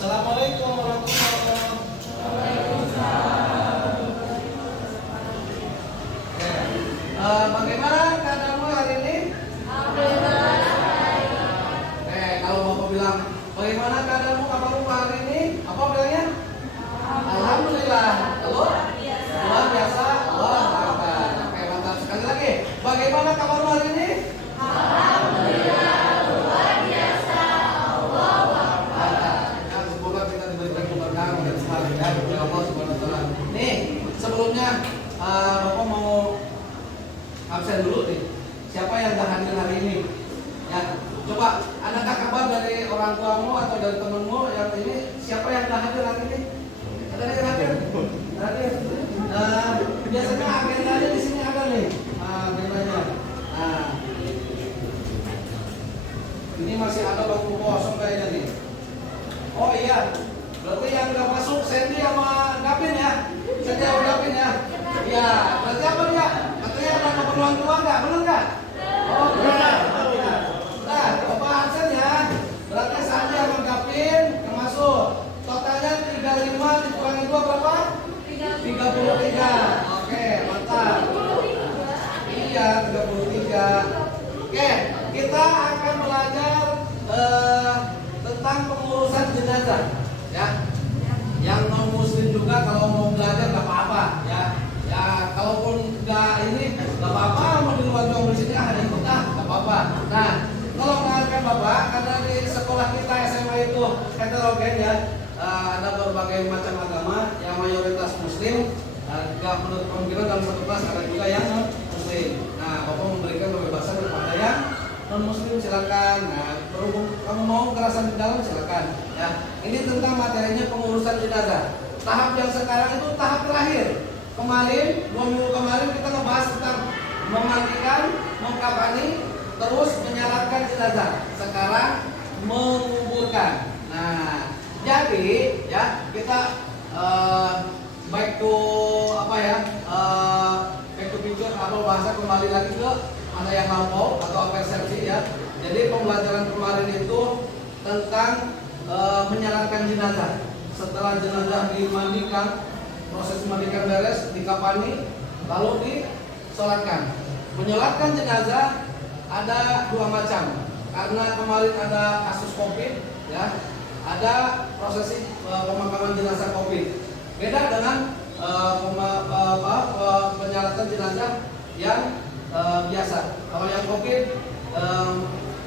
Assalamualaikum warahmatullahi wabarakatuh. Bagaimana keadaanmu hari ini? Kalau Bapak bilang, bagaimana keadaanmu, kabarmu hari ini? Apa bilangnya? Alhamdulillah. Lalu? Luar biasa. Wah, mantap. Oke, mantap. Sekali lagi. Bagaimana kabarmu hari ini? Alhamdulillah. Luar biasa. Mantap. Semoga kita diberikan keberkahan dan semangat ya dari Allah Subhanahu wa taala. Nih, sebelumnya Bapak mau absen dulu nih. Siapa yang gak hadir hari ini? Ya, coba adakah kabar dari orang tuamu atau dari temanmu yang ini? Siapa yang gak hadir hari ini? Ada yang hadir? Hadir. Biasanya agendanya di sini ada nih. Agendanya. Nah, ini masih ada bangku kosong kayaknya nih. Oh iya, berarti yang gak masuk Sandy sama Gavin ya? Sandy sama Gavin ya? Iya, berarti apa dia? Katanya ada keperluan keluarga, benar nggak? Oh benar. Nah, Bapak absen ya. Berarti Sandy sama Gavin yang masuk. Totalnya 35 dikurangi 2 berapa? 33. Oke, mantap. Iya, 33. Oke, kita akan belajar tentang pengurusan jenazah ya. Yang non muslim juga kalau mau belajar nggak apa-apa ya. Ya kalaupun nggak ini nggak apa-apa, mau di luar juga di sini ada ikut nggak apa-apa. Nah, kalau mengarahkan Bapak, karena di sekolah kita SMA itu heterogen ya, ada berbagai macam agama yang mayoritas muslim, nggak menurut kemungkinan dalam satu kelas ada juga yang non muslim. Nah, Bapak memberikan kebebasan kepada yang non muslim, silakan. Nah, berhubung kamu mau kerasan di dalam silakan ya. Ini tentang materinya pengurusan jenazah. Tahap yang sekarang itu tahap terakhir. Kemarin 2 minggu kemarin kita ngebahas tentang memandikan, mengkafani, terus menyalatkan jenazah. Sekarang menguburkan. Nah, jadi ya kita back to apa ya? Back to picture atau bahasa kembali lagi ke mana yang lampau atau persepsi ya. Jadi pembelajaran kemarin itu tentang menyalatkan jenazah. Setelah jenazah dimandikan, proses memandikan beres, dikafani, lalu disolatkan. Menyolatkan jenazah ada 2 macam. Karena kemarin ada kasus COVID, ya, ada prosesi pemakaman jenazah COVID. Beda dengan penyalatan jenazah yang biasa. Kalau yang COVID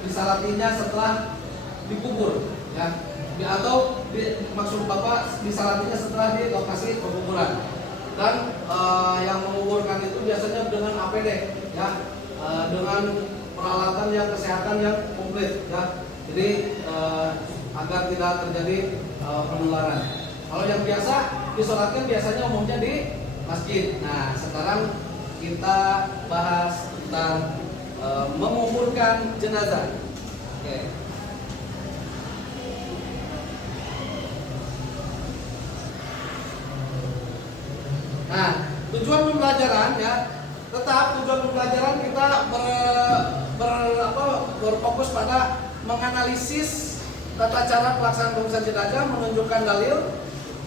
disalatinya setelah dikubur, ya. Atau maksud Bapak disalatinya setelah di lokasi penguburan. Dan yang menguburkan itu biasanya dengan APD ya, dengan peralatan yang kesehatan yang komplit ya. Jadi agar tidak terjadi penularan. Kalau yang biasa disolatkan biasanya umumnya di masjid. Nah, sekarang kita bahas tentang menguburkan jenazah. Oke. Nah, tujuan pembelajaran ya, tetap tujuan pembelajaran kita berfokus pada menganalisis tata cara pelaksanaan pengurusan jenazah, menunjukkan dalil,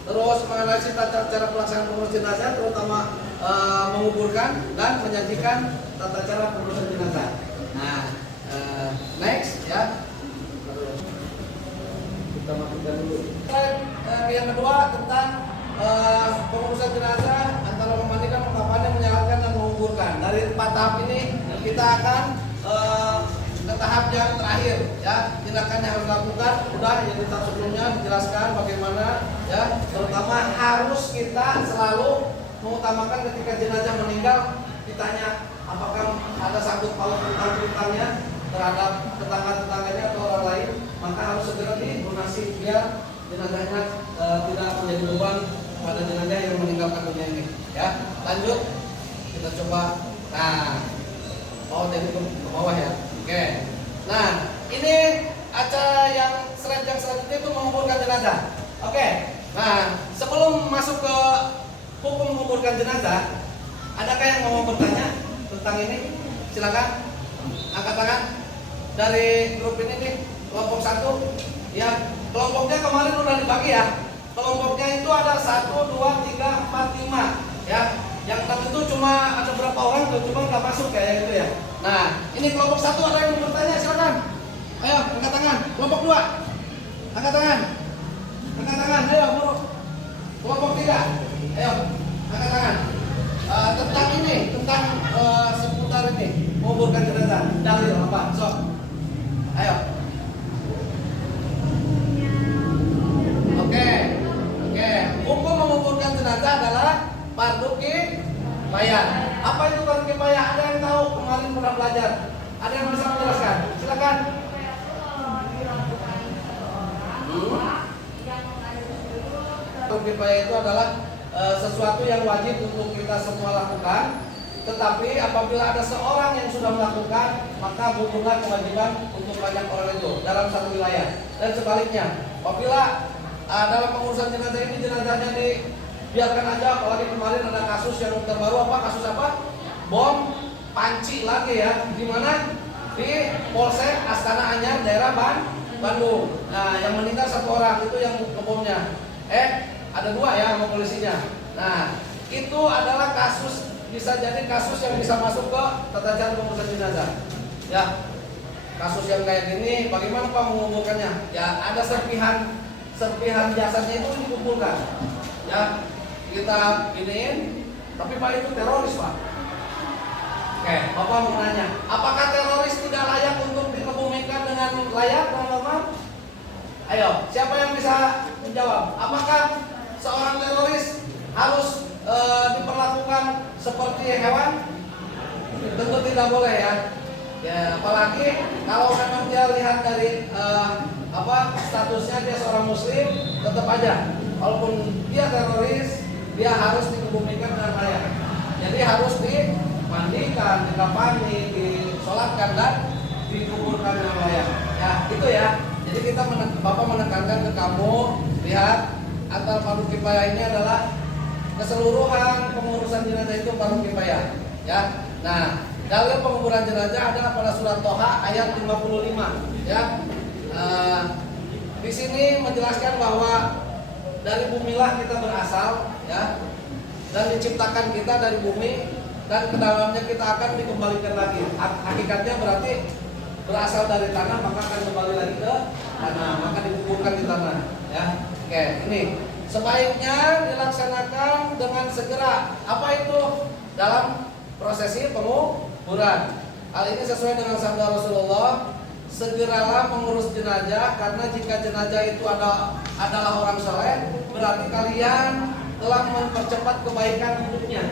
terus menganalisis tata cara pelaksanaan pengurusan jenazah, terutama menguburkan dan menyajikan tata cara pengurusan jenazah. Nah, next ya, kita matikan dulu. Yang kedua tentang pengurusan jenazah antara memandikan, mengkafani, menyalatkan dan menguburkan. Dari 4 tahap ini kita akan ke tahap yang terakhir ya. Tindakan yang harus dilakukan udah yang kita sebelumnya dijelaskan bagaimana ya. Terutama harus kita selalu mengutamakan ketika jenazah meninggal ditanya apakah ada sangkut paut utang-utangnya terhadap tetangga-tetangganya atau orang lain, maka harus segera dilunasi biar jenazahnya tidak menjadi beban pada jenazah yang meninggalkan dunia ini ya. Lanjut kita coba. Nah, jadi ke bawah ya. Oke. Nah, ini acara yang selanjutnya itu menguburkan jenazah. Oke. Nah, sebelum masuk ke hukum menguburkan jenazah, adakah yang mau bertanya tentang ini? Silakan angkat tangan dari grup ini nih, kelompok 1 ya. kelompoknya kemarin udah dibagi ya. Kelompoknya itu ada 1, 2, 3, 4, 5 ya. Yang 6 itu cuma ada berapa orang tuh, cuma nggak masuk kayak gitu ya. Nah, ini kelompok 1 ada yang mau bertanya, silakan. Ayo, angkat tangan. Kelompok 2, angkat tangan. Angkat tangan, ayo buru. Kelompok 3, ayo, angkat tangan. Tentang ini, tentang seputar ini, menguburkan jenazah. Dalil apa? Sok. Ayo. Oke. Hukum menguburkan jenazah adalah fardu kifayah. Apa itu fardu kifayah? Ada yang tahu? Kemarin pernah belajar. Ada yang bisa menjelaskan? Silakan. Fardu kifayah itu adalah sesuatu yang wajib untuk kita semua lakukan. Tetapi apabila ada seorang yang sudah melakukan, maka gugurlah kewajiban untuk banyak orang itu dalam satu wilayah. Dan sebaliknya, apabila dalam pengurusan jenazah ini jenazahnya dibiarkan aja, apalagi kemarin ada kasus yang terbaru kasus apa? Bom panci lagi ya, di mana? Di Polsek Astana Anyar daerah Bandung. Nah, yang meninggal 1 orang itu yang ngebomnya. Ada 2 ya sama polisinya. Nah, itu adalah kasus, bisa jadi kasus yang bisa masuk ke tata cara pengurusan jenazah. Ya, kasus yang kayak gini, bagaimana Pak mengumpulkannya? Ya, ada serpihan jasadnya itu dikumpulkan. Ya, kita iniin, tapi Pak itu teroris Pak. Oke, Bapak mau nanya, apakah teroris tidak layak untuk dikebumikan dengan layak dan normal? Ayo, siapa yang bisa menjawab? Apakah seorang teroris harus diperlakukan seperti hewan? Tentu tidak boleh ya. Ya, apalagi kalau memang dia lihat dari statusnya dia seorang muslim, tetap aja walaupun dia teroris, dia harus dikebumikan dengan layak. Jadi harus dimandikan, dikafani, disolatkan dan dikuburkan dengan layak. Ya, itu ya. Jadi Bapak menekankan ke kamu, lihat antara fardu kifayah ini adalah keseluruhan pengurusan jenazah itu fardu kifayah. Ya. Nah, dalil penguburan jenazah adalah pada surat Toha ayat 55. Ya. Di sini menjelaskan bahwa dari bumilah kita berasal, ya, dan diciptakan kita dari bumi, dan ke dalamnya kita akan dikembalikan lagi. Hakikatnya berarti berasal dari tanah, maka akan kembali lagi ke tanah, maka dikuburkan di tanah. Ya, oke, ini sebaiknya dilaksanakan dengan segera. Apa itu? Dalam prosesi penguburan. Hal ini sesuai dengan sabda Rasulullah, segeralah mengurus jenazah, karena jika jenazah itu adalah orang soleh, berarti kalian telah mempercepat kebaikan hidupnya.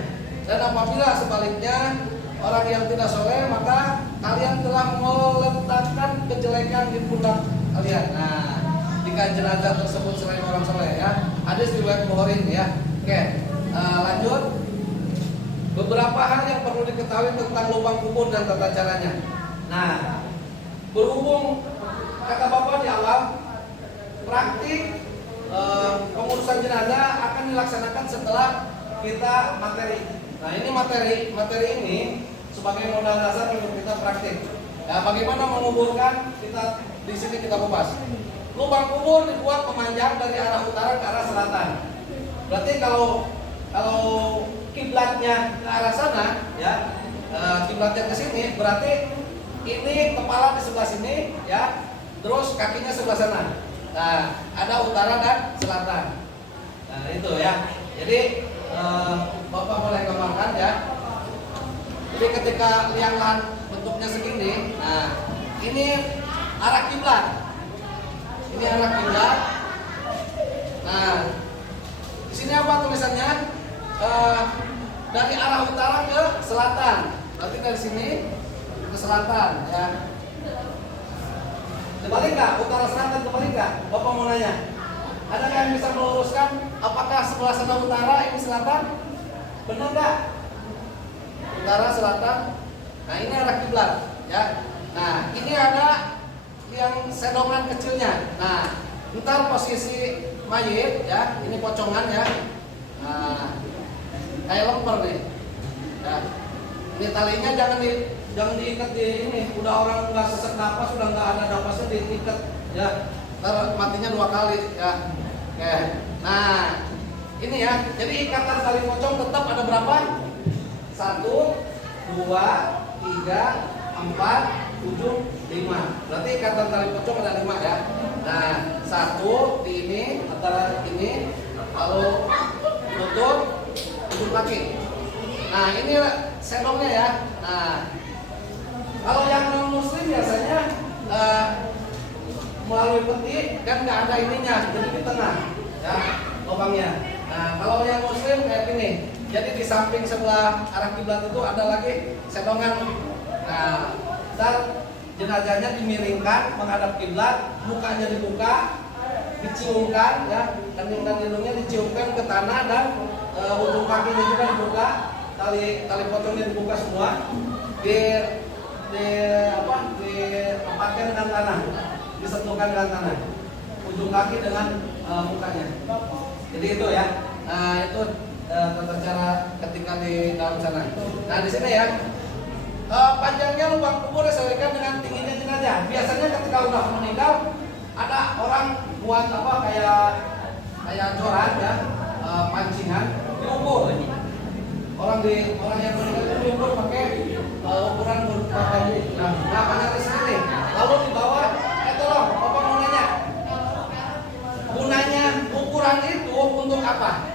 Dan apabila sebaliknya orang yang tidak soleh, maka kalian telah meletakkan kejelekan di pundak kalian. Nah, jika jenazah tersebut selain orang soleh, ya. Hadis riwayat Bukhari ya. Oke, lanjut. Beberapa hal yang perlu diketahui tentang lubang kubur dan tata caranya. Nah, berhubung kata Bapak di awal, praktik pengurusan jenazah akan dilaksanakan setelah kita materi. Nah, ini materi ini sebagai modal dasar untuk kita praktik. Ya, bagaimana menguburkan, di sini kita kupas. Lubang kubur dibuat memanjang dari arah utara ke arah selatan. Berarti kalau kiblatnya ke arah sana, ya, kiblatnya ke sini, berarti ini kepala di sebelah sini, ya, terus kakinya sebelah sana. Nah, ada utara dan selatan. Nah, itu ya. Jadi Bapak boleh gambarkan ya. Jadi ketika liang lahan bentuknya segini, nah ini arah kiblat. Ini arah kiblat. Nah, di sini apa tulisannya? Dari arah utara ke selatan. Berarti dari sini ke selatan, ya. Kebalik nggak? Utara selatan kebalik nggak? Bapak mau nanya. Ada yang bisa meluruskan apakah sebelah sana utara, ini selatan? Benar nggak? Utara selatan. Nah, ini arah kiblat, ya. Nah, ini ada yang sedongan kecilnya. Nah, ntar posisi mayit, ya. Ini pocongan, ya. Nah, kayak lemper nih. Ya. Ini talinya jangan diikat di ini. Udah orang nggak sesak napas, udah nggak ada napasnya diikat, ya. matinya 2 kali ya. Oke. Nah, ini ya. Jadi ikatan tali pocong tetap ada berapa? 1, 2, 3, 4, 7, 5. Berarti ikatan tali pocong ada 5 ya. Nah, 1 di ini antara ini, lalu tutup ujung kaki. Nah, ini sendoknya ya. Nah, kalau yang non muslim biasanya melalui peti kan nggak ada ininya, jadi di tengah ya lubangnya. Nah, kalau yang muslim kayak gini, jadi di samping sebelah arah kiblat itu ada lagi sendongan. Nah, ntar jenazahnya dimiringkan menghadap kiblat, mukanya dibuka, diciumkan ya, dan hidungnya diciumkan ke tanah dan ujung kakinya juga dibuka, tali pocongnya dibuka semua, ditempatkan dengan tanah, disentuhkan dengan tanah, ujung kaki dengan mukanya. Jadi itu ya. Nah, itu tata cara ketika di dalam sana. Nah, di sini ya. Panjangnya lubang kubur disesuaikan dengan tingginya jenazah. Biasanya ketika udah meninggal ada orang buat apa kayak coran ya, pancingan diukur. Orang yang meninggal itu diukur pakai ukuran baju. Nah, panjang di sini nih. Lalu di bawah, tolong, Bapak mau nanya. Gunanya ukuran itu untuk apa?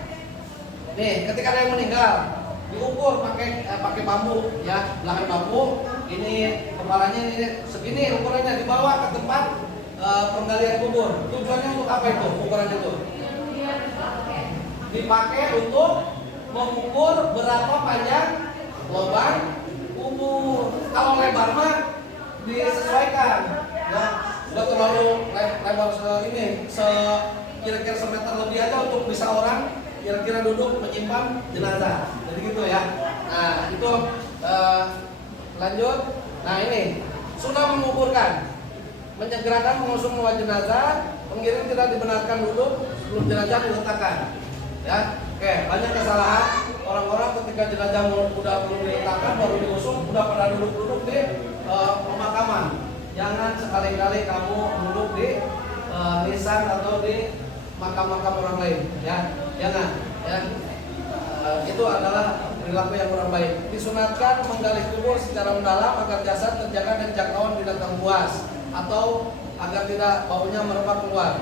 Nih, ketika ada yang meninggal, diukur pakai bambu ya, belakang bambu. Ini kepalanya ini segini ukurannya, dibawa ke tempat penggalian kubur. Tujuannya untuk apa itu? Ukuran itu dipakai untuk mengukur berapa panjang lubang kubur. Kalau lebar mah disesuaikan ya, sudah terlalu lebar kira-kira semeter lebih aja untuk bisa orang kira-kira duduk menyimpan jenazah. Jadi gitu ya. Nah, itu lanjut. Nah, ini sudah menguburkan, menyegerakan mengusung bawa jenazah, pengiring tidak dibenarkan duduk sebelum jenazah diletakkan. Ya, oke, banyak kesalahan orang-orang ketika jenazah udah belum diletakkan baru diusung, udah pada duduk-duduk di pemakaman. Jangan sekali-kali kamu duduk di nisan atau di makam-makam orang lain, ya, jangan, ya. Itu adalah perilaku yang kurang baik. Disunatkan menggali kubur secara mendalam agar jasad terjaga dari jangkauan binatang buas atau agar tidak baunya merebak keluar.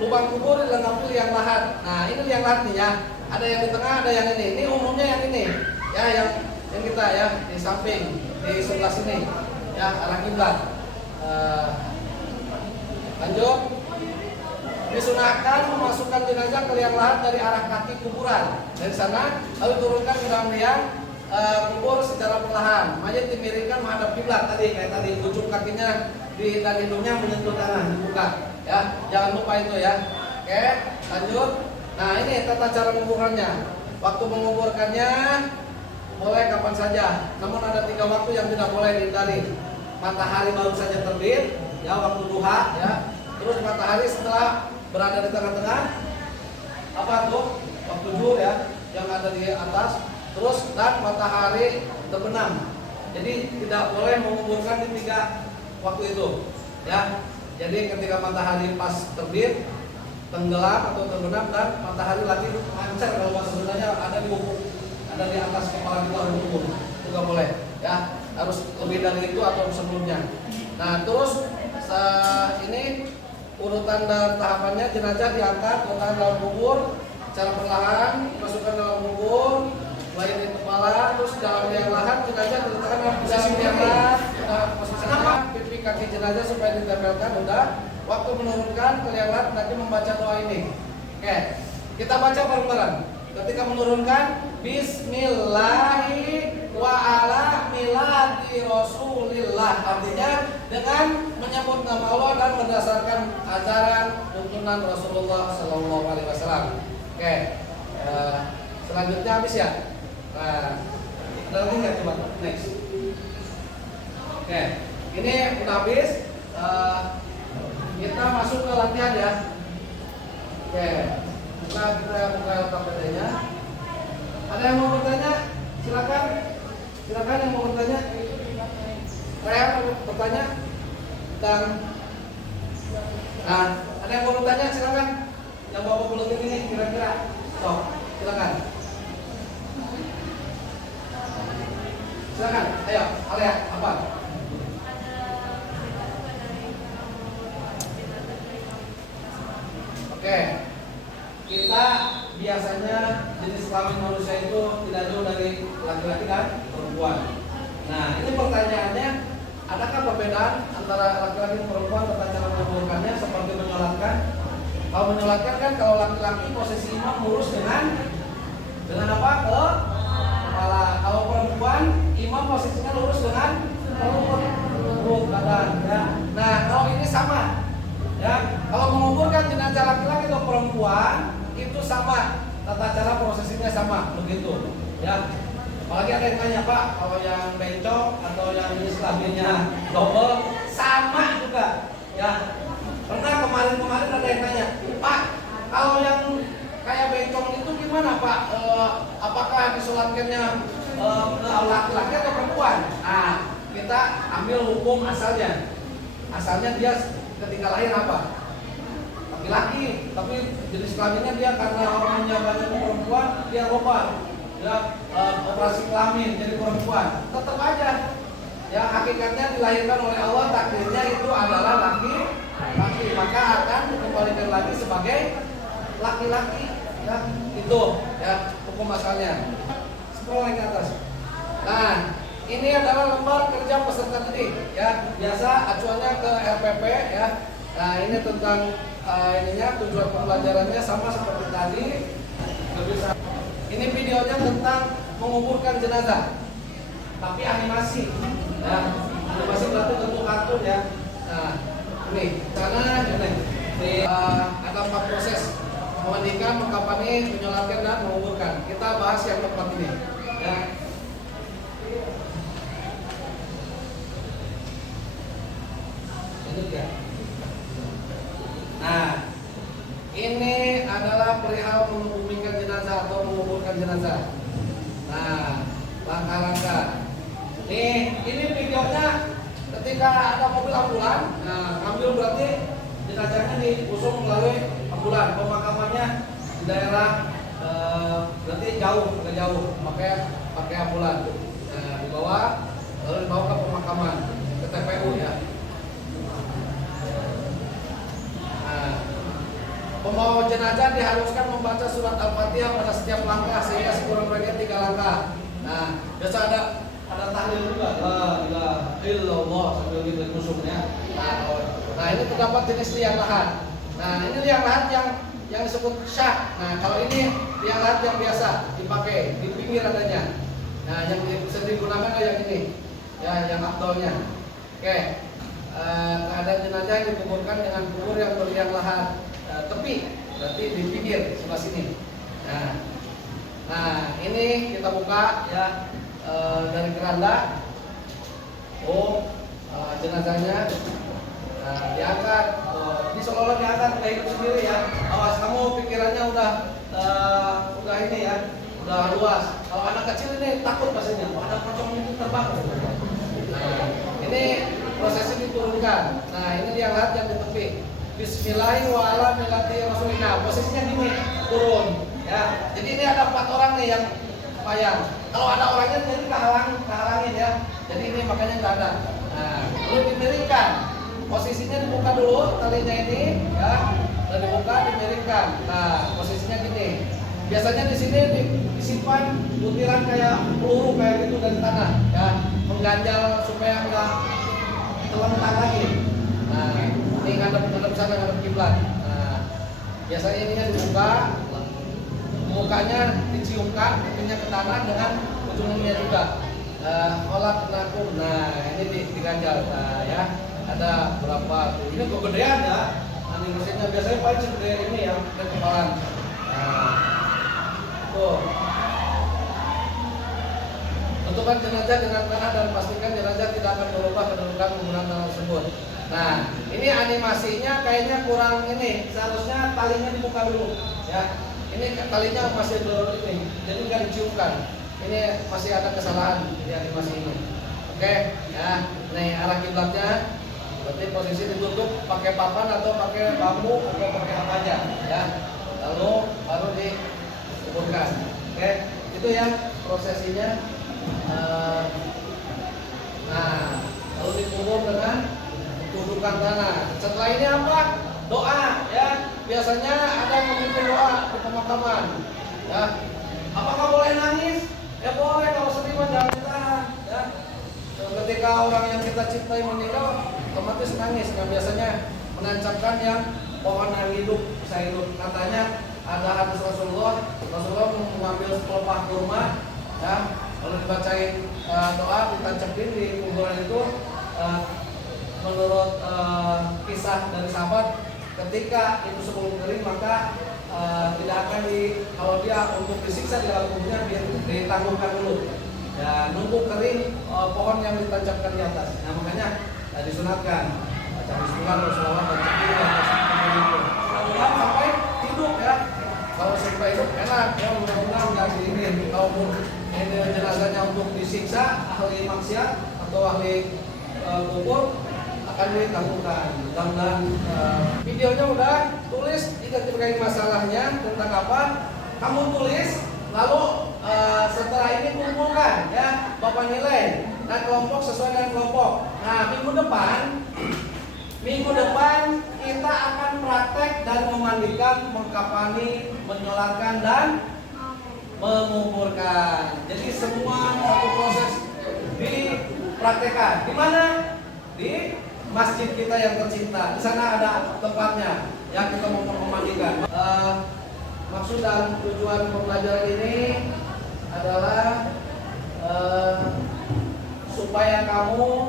Lubang kubur dilengkapi liang lahat. Nah, ini liang lahat nih ya. Ada yang di tengah, ada yang ini. Ini umumnya yang ini, ya, yang kita ya di samping, di sebelah sini, ya, arah kiblat. Lanjut. Disunahkan memasukkan jenazah ke liang lahat dari arah kaki kuburan. Dari sana lalu turunkan ke dalam liang kubur secara perlahan. Mayat dimiringkan menghadap kiblat tadi, kayak tadi, ujung kakinya dan hidungnya menyentuh tanah, dibuka. Ya, jangan lupa itu ya. Oke, lanjut. Nah, ini tata cara menguburkannya. Waktu menguburkannya boleh kapan saja. Namun ada 3 waktu yang tidak boleh dihindari. Matahari baru saja terbit, ya, waktu duha, ya. Terus matahari setelah berada di tengah-tengah, apa tuh? Waktu zuhur ya, yang ada di atas. Terus dan matahari terbenam. Jadi tidak boleh menguburkan di 3 waktu itu, ya. Jadi ketika matahari pas terbit, tenggelam atau terbenam, dan matahari lagi mancar, kalau bahasa Sundanya ada di ufuk, ada di atas kepala kita berkubur, itu nggak boleh, ya. Harus lebih dari itu atau sebelumnya. Nah, terus ini urutan dan tahapannya: jenazah diangkat, letakkan dalam kubur secara perlahan, masukkan dalam kubur, mulai dari kepala, terus dalam liang lahat jenazah diletakkan dalam posisi liang lahat. Kenapa? Pipi kaki jenazah supaya ditempelkan. Udah. Waktu menurunkan ke liang lahat nanti membaca doa ini. Oke, kita baca bareng-bareng. Ketika menurunkan, Bismillahi wa ala milati Rasulillah. Artinya dengan menyebut nama Allah dan berdasarkan ajaran tuntunan Rasulullah Sallallahu Alaihi Wasallam. Oke, selanjutnya habis ya. Nah, ada lagi nggak, coba next. Oke, ini udah habis. Kita masuk ke latihan ya. Oke, kita buka KPD-nya. Ada yang mau bertanya? Silakan. Silakan yang mau bertanya. Saya mau bertanya tentang. Nah, Ada yang mau bertanya silakan. Yang bawa belum ini kira-kira. So, silakan. Silakan. Ayo, Alia, apa? Oke. Kita biasanya jenis kelamin manusia itu tidak jauh dari laki-laki dan perempuan. Nah, ini pertanyaannya, adakah perbedaan antara laki-laki dan perempuan tentang cara menguburkannya seperti menyolatkan? Kalau menyolatkan kan kalau laki-laki posisi imam lurus dengan apa? Ke kepala. Kalau perempuan imam posisinya lurus dengan perut badan. Ya. Nah, kalau ini sama. Ya, kalau menguburkan jenazah laki-laki atau perempuan itu sama, tata cara prosesinya sama, begitu. Ya, apalagi ada yang tanya, Pak, kalau yang bencong atau yang jenis kelaminnya double sama juga. Ya, pernah kemarin ada yang tanya, Pak, kalau yang kayak bencong itu gimana, Pak? Apakah disolatkannya laki-laki atau perempuan? Nah, kita ambil hukum asalnya. Asalnya dia ketika lahir apa? Laki-laki, tapi jenis kelaminnya dia karena hormonnya banyak perempuan, dia robah, ya operasi kelamin jadi perempuan, tetap aja. Ya hakikatnya dilahirkan oleh Allah, takdirnya itu adalah laki-laki, maka akan dikembalikan lagi sebagai laki-laki. Ya itu ya hukum asalnya. Scroll ke atas. Nah, ini adalah lembar kerja peserta didik, ya biasa acuannya ke RPP, ya. Nah ini tentang ininya tujuan pembelajarannya sama seperti tadi. Ini videonya tentang menguburkan jenazah, tapi animasi, ya animasi berarti bentuk kartun ya. Nah ini karena ini ada 4 proses: memandikan, mengkafani, menyolatkan dan menguburkan. Kita bahas yang keempat ini, ya. Nah, ini adalah perihal menguburkan jenazah atau menguburkan jenazah. Nah, langkah-langkah. Ini videonya ketika ada mobil ambulan. Nah, ambil berarti jenazahnya diusung melalui ambulan. Pemakamannya di daerah berarti agak jauh, pakai ambulan. Nah, dibawa ke pemakaman, ke TPU ya. Pembawa jenazah diharuskan membaca surat Al-Fatihah pada setiap langkah sehingga sekurang-kurangnya 3 langkah. Nah, biasa ada tahlil juga. La ilaha illallah sambil gitu kusumnya. Nah, ini terdapat jenis liang lahat. Nah, ini liang lahat yang disebut syah. Nah, kalau ini liang lahat yang biasa dipakai di pinggir adanya. Nah, yang bisa digunakan yang ini. Ya, yang afdolnya. Oke. Keadaan jenazah yang dikuburkan dengan kubur yang berliang lahat tepi, berarti di pinggir sebelah sini. Nah ini kita buka ya dari keranda. Jenazahnya diangkat. Ini seolah-olah diangkat kayak hidup sendiri ya. Awas kamu pikirannya udah ini ya, udah luas. Kalau anak kecil ini takut pastinya, ada pocong itu terbang. Nah ini prosesnya diturunkan. Nah ini diangkat yang di tepi. Bismillahirrahmanirrahim. Rasulina. Posisinya gini, turun. Ya. Jadi ini ada 4 orang nih yang payang. Kalau ada orangnya jadi kehalangin ya. Jadi ini makanya nggak ada. Nah, lalu dimiringkan. Posisinya dibuka dulu talinya ini, ya. Dan dibuka, dimiringkan. Nah, posisinya gini. Biasanya di sini disimpan butiran kayak peluru kayak gitu dari tanah, ya. Mengganjal supaya nggak terlentang lagi. Nah, ini ngadep sana, ngadep kiblat. Nah, biasanya ini kan dibuka, mukanya diciumkan, pipinya ke tanah dengan ujungnya juga. Olah penakum. Nah, ini diganjal. Nah, ya ada berapa? Ini kegedean ya. Animasinya biasanya paling segede ini ya, ke kepala. Nah, tuh. Tentukan jenazah dengan tanah dan pastikan jenazah tidak akan berubah kedudukan menggunakan tanah tersebut. Nah, ini animasinya kayaknya kurang ini. Seharusnya talinya dibuka dulu, ya. Ini talinya masih belum ini, jadi nggak diciumkan. Ini masih ada kesalahan di animasi ini. Oke, ya. Nih arah kiblatnya. Berarti posisi ditutup pakai papan atau pakai bambu atau pakai apa aja, ya. Lalu baru dikuburkan. Oke, itu ya prosesinya. Nah, lalu dikubur dengan gundukan tanah. Setelah ini apa? Doa, ya. Biasanya ada yang memimpin doa di pemakaman, ya. Apakah boleh nangis? Ya boleh, kalau sedih mah jangan ditahan, ya. Ketika orang yang kita cintai meninggal, otomatis nangis. Nah, biasanya menancapkan yang pohon yang hidup, bisa hidup. Katanya ada hadis Rasulullah mengambil pelepah kurma, ya, lalu dibacain doa, ditancapin di kuburan itu. Menurut kisah dari sahabat, ketika itu sebelum kering maka tidak akan kalau dia untuk disiksa di dalam kuburnya ditangguhkan dulu. Ya, nunggu kering pohon yang ditancapkan di atas. Nah, makanya disunatkan baca bismillah, berselawat, dan cekir di atas kubur itu. Mudah-mudahan sampai hidup, ya. Kalau sampai hidup enak, ya, mudah-mudahan nggak diinin. Kalaupun ini jenazahnya untuk disiksa, ahli maksiat atau ahli kubur akan ditangguhkan. Mudah-mudahan videonya udah tulis, identifikasi masalahnya tentang apa, kamu tulis, lalu setelah ini kumpulkan, ya, Bapak nilai dan kelompok sesuai dengan kelompok. Nah, minggu depan kita akan praktek dan memandikan, mengkafani, menyolatkan dan menguburkan. Jadi semua satu proses dipraktekkan. Di mana? Di masjid kita yang tercinta. Di sana ada tempatnya yang kita mau memandikan. Maksud dan tujuan pembelajaran ini adalah supaya kamu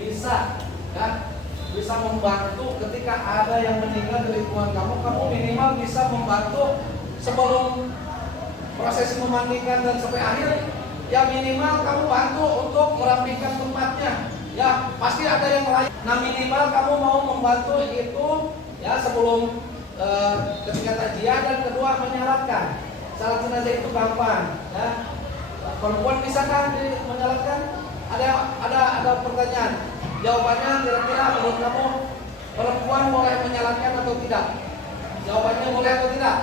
bisa, ya, bisa membantu ketika ada yang meninggal di lingkungan kamu minimal bisa membantu sebelum prosesi memandikan dan sampai akhir, ya minimal kamu bantu untuk merapikan tempatnya. Ya, pasti ada yang lain. Nah, minimal kamu mau membantu itu, ya, sebelum ketika tajian, dan kedua menyalatkan. Salat jenazah itu gampang, ya. Perempuan bisa kan menyalatkan? Ada pertanyaan. Jawabannya kira-kira menurut kamu perempuan boleh menyalatkan atau tidak? Jawabannya boleh atau tidak?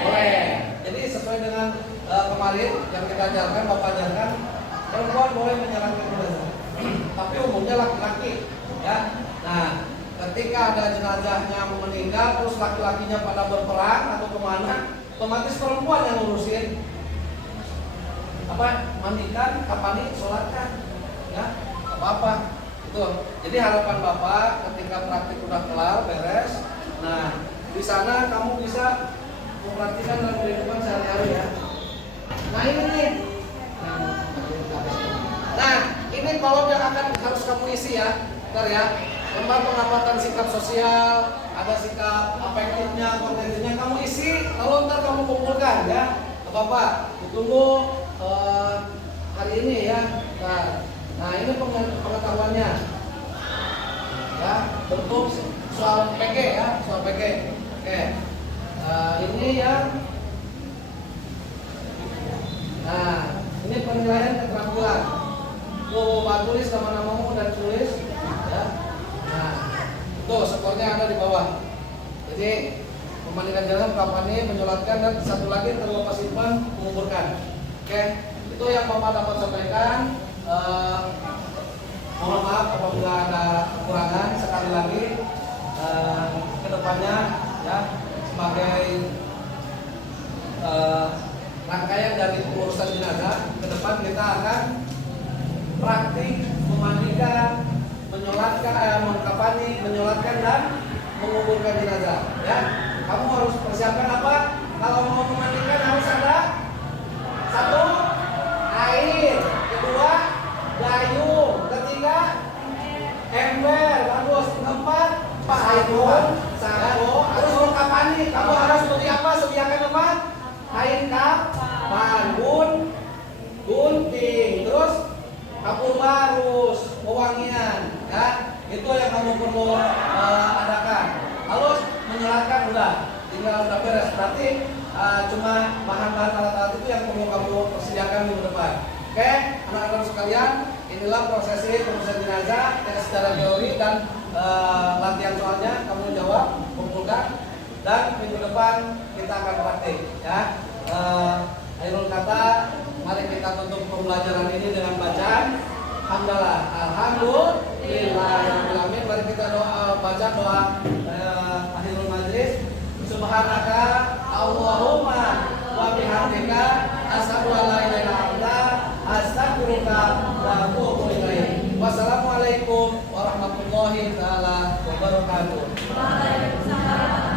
Boleh. Jadi sesuai dengan kemarin yang kita ajarkan, Bapak ajarkan, perempuan boleh menyalatkan jenazah. Tapi umumnya laki-laki, ya. Nah, ketika ada jenazahnya meninggal terus laki-lakinya pada berperang atau kemana, otomatis perempuan yang ngurusin mandikan, kafani, sholatkan, ya, apa-apa itu. Jadi harapan Bapak ketika praktik udah kelar, beres, nah di sana kamu bisa mempraktikkan dalam kehidupan sehari-hari, ya. Nah ini nih, nah ini kolom yang harus kamu isi, ya, bentar, ya. Lembar pengamatan sikap sosial, ada sikap afektifnya, kontensinya kamu isi, lalu ntar kamu kumpulkan, ya. Bapak, ditunggu hari ini, ya. Nah ini pengetahuannya, ya, bentuk soal PG, ya, soal PG. Oke. Ini ya. Nah ini penilaian keterampilan. Bapak tulis nama-namamu dan tulis, ya. Nah, tuh skornya ada di bawah. Jadi memandikan jenazah, kafani, menyolatkan, dan satu lagi terlepas simpan, menguburkan. Oke, itu yang Bapak dapat sampaikan. Mohon maaf apabila ada kekurangan. Sekali lagi kedepannya, ya, sebagai rangkaian dari pengurusan jenazah, ke depan kita akan praktik memandikan, mengkafani, menyolatkan, dan menguburkan jenazah, ya. Kamu harus persiapkan apa? Kalau mau memandikan harus ada satu, air, kedua, gayung, ketiga, ember, bagus, keempat, sabun, terus mengkafani. Kamu harus sediakan apa? Kain kafan, gunting, terus kapur barus, pewangian, ya. Itu yang kamu perlu adakan. Lalu menyolatkan udah, tinggal udah beres. Berarti cuma bahan-bahan alat-alat itu yang perlu kamu persediakan minggu depan. Oke, anak-anak sekalian, inilah prosesi pengurusan jenazah secara teori dan latihan soalnya, kamu jawab, kumpulkan, dan minggu depan kita akan praktik ya. Akhirul kata, mari kita tutup pembelajaran ini dengan bacaan hamdalah, alhamdulillahirobbilalamin. Mari kita baca doa akhirul majlis. Subhanaka Allahumma wa bihamdika asyhadu an la ilaha illa anta astaghfiruka wa atubu ilaik. Wassalamualaikum warahmatullahi taala wabarakatuh. Waalaikumsalam.